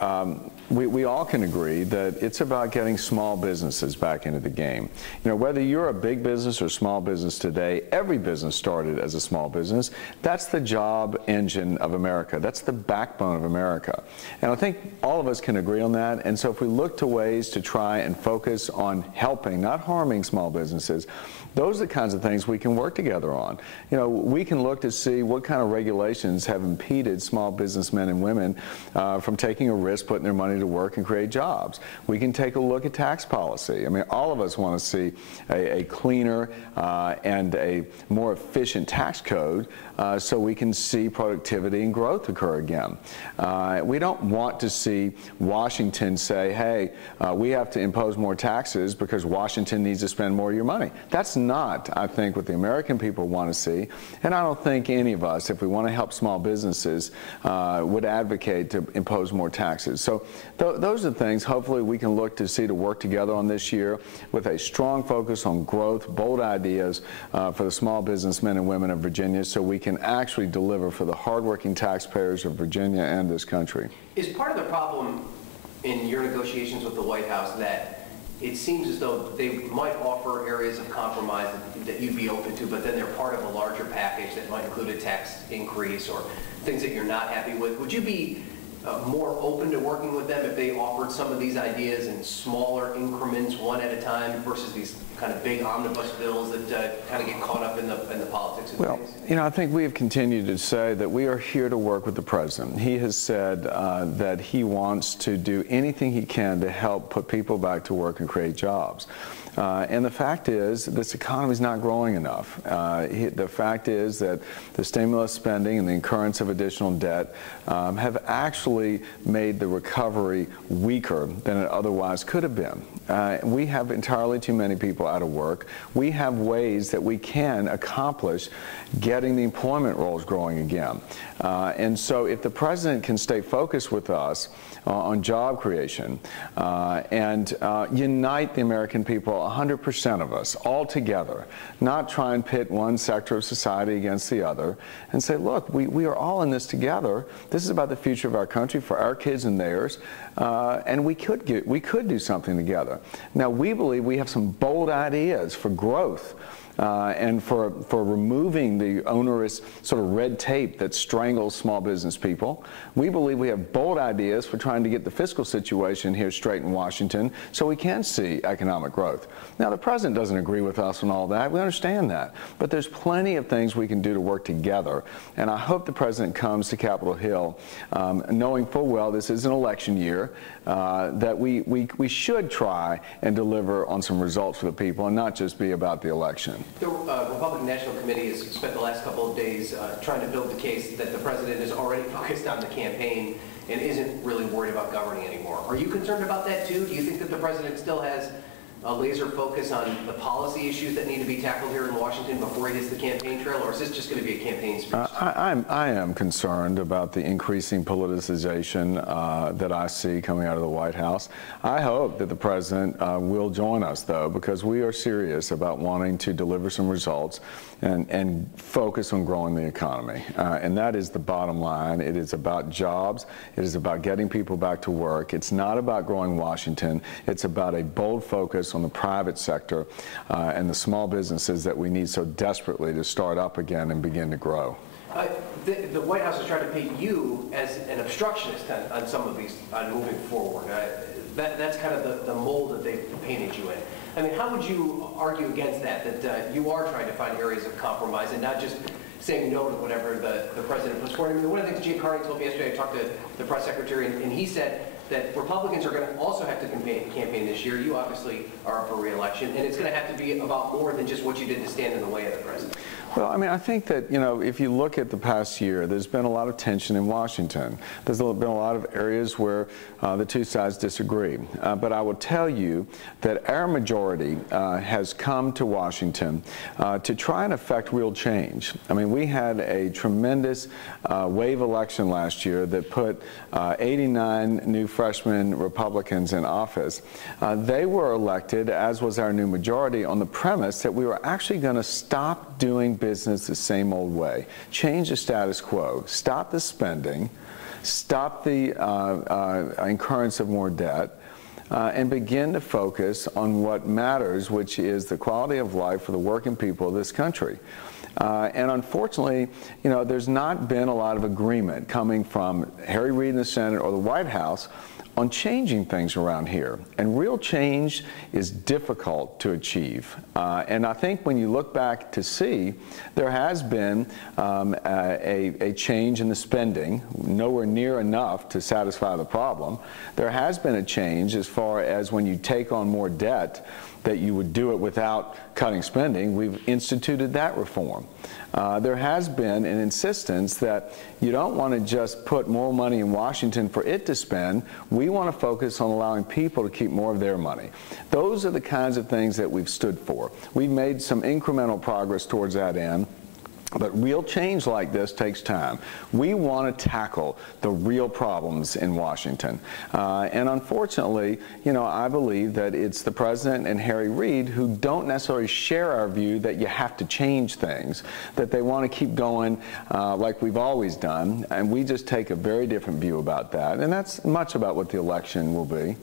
We all can agree that it's about getting small businesses back into the game. You know, whether you're a big business or small business today, every business started as a small business. That's the job engine of America. That's the backbone of America. And I think all of us can agree on that. And so if we look to ways to try and focus on helping, not harming small businesses, those are the kinds of things we can work together on. You know, we can look to see what kind of regulations have impeded small businessmen and women from taking a risk, putting their money to work and create jobs. We can take a look at tax policy. I mean, all of us want to see a cleaner and a more efficient tax code so we can see productivity and growth occur again. We don't want to see Washington say, hey, we have to impose more taxes because Washington needs to spend more of your money. That's not, I think, what the American people want to see. And I don't think any of us, if we want to help small businesses, would advocate to impose more taxes. So those are the things hopefully we can look to see to work together on this year with a strong focus on growth, bold ideas for the small businessmen and women of Virginia so we can actually deliver for the hardworking taxpayers of Virginia and this country. Is part of the problem in your negotiations with the White House that it seems as though they might offer areas of compromise that you'd be open to, but then they're part of a larger package that might include a tax increase or things that you're not happy with? Would you be more open to working with them if they offered some of these ideas in smaller increments, one at a time, versus these kind of big omnibus bills that kind of get caught up in the politics of Well, things? you know, I think we have continued to say that we are here to work with the president. He has said that he wants to do anything he can to help put people back to work and create jobs. And the fact is, this economy is not growing enough. The fact is that the stimulus spending and the incurrence of additional debt have actually made the recovery weaker than it otherwise could have been. We have entirely too many people out of work. We have ways that we can accomplish getting the employment rolls growing again. And so if the president can stay focused with us on job creation and unite the American people, 100% of us, all together, not try and pit one sector of society against the other, and say, look, we are all in this together. This is about the future of our country for our kids and theirs, and we could do something together. Now, we believe we have some bold ideas for growth. And for removing the onerous sort of red tape that strangles small business people. We believe we have bold ideas for trying to get the fiscal situation here straight in Washington so we can see economic growth. Now, the president doesn't agree with us on all that. We understand that. But there's plenty of things we can do to work together. And I hope the president comes to Capitol Hill knowing full well this is an election year, that we should try and deliver on some results for the people and not just be about the election. The Republican National Committee has spent the last couple of days trying to build the case that the president is already focused on the campaign and isn't really worried about governing anymore. Are you concerned about that too? Do you think that the president still has a laser focus on the policy issues that need to be tackled here in Washington before he hits the campaign trail, or is this just going to be a campaign speech? I am concerned about the increasing politicization that I see coming out of the White House. I hope that the president will join us, though, because we are serious about wanting to deliver some results and focus on growing the economy. And that is the bottom line. It is about jobs. It is about getting people back to work. It's not about growing Washington. It's about a bold focus on the private sector and the small businesses that we need so desperately to start up again and begin to grow. The White House has tried to paint you as an obstructionist on some of these, on moving forward. That's kind of the mold that they've painted you in. I mean, how would you argue against that you are trying to find areas of compromise and not just saying no to whatever the president puts forward? I mean, one of the things Jay Carney told me yesterday, I talked to the press secretary, and he said that Republicans are going to also have to campaign this year. You obviously are up for re-election, and it's going to have to be about more than just what you did to stand in the way of the president. Well, I mean, I think that, you know, if you look at the past year, there's been a lot of tension in Washington. There's been a lot of areas where the two sides disagree. But I will tell you that our majority has come to Washington to try and affect real change. I mean, we had a tremendous wave election last year that put 89 new freshman Republicans in office. They were elected, as was our new majority, on the premise that we were actually going to stop doing business the same old way, change the status quo, stop the spending, stop the incurrence of more debt, and begin to focus on what matters, which is the quality of life for the working people of this country. And unfortunately, there's not been a lot of agreement coming from Harry Reid in the Senate or the White House on changing things around here. And real change is difficult to achieve. And I think when you look back to see, there has been a change in the spending, nowhere near enough to satisfy the problem. There has been a change as far as when you take on more debt, that you would do it without cutting spending. We've instituted that reform. There has been an insistence that you don't want to just put more money in Washington for it to spend. We want to focus on allowing people to keep more of their money. Those are the kinds of things that we've stood for. We've made some incremental progress towards that end. But real change like this takes time. We want to tackle the real problems in Washington. And unfortunately, I believe that it's the President and Harry Reid who don't necessarily share our view that you have to change things, that they want to keep going like we've always done. And we just take a very different view about that. And that's much about what the election will be.